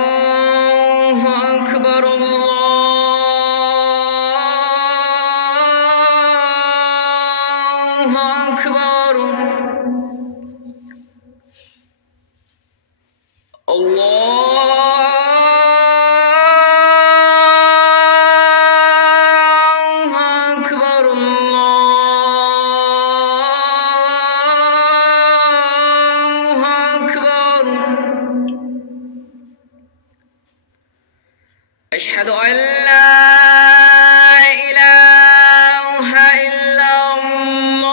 الله أكبر الله أكبر الله أكبر الله أكبر أشهد أن لا إله إلا الله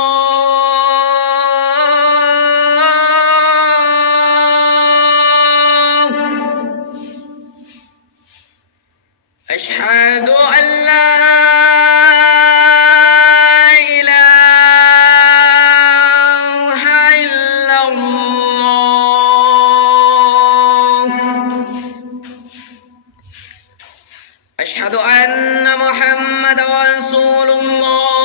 أشهد أن لا إله إلا الله أشهد أن محمدا رسول الله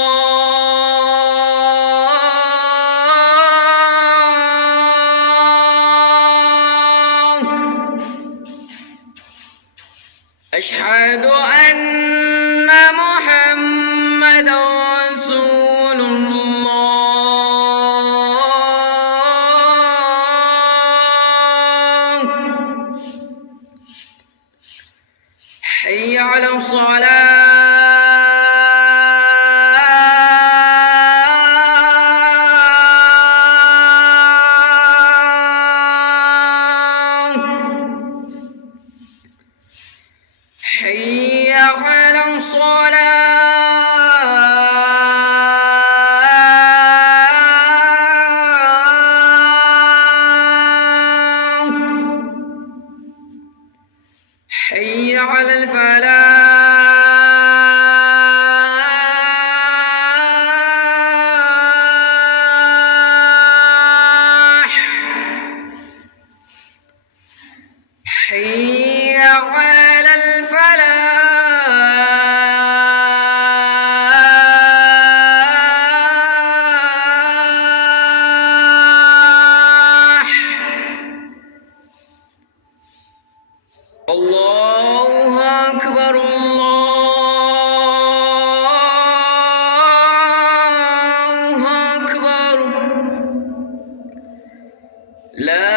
أشهد أن محمدا رسول الله حي على الصلاة حي على الصلاة حي على الفلاح حي على الفلاح الله أكبر الله أكبر لا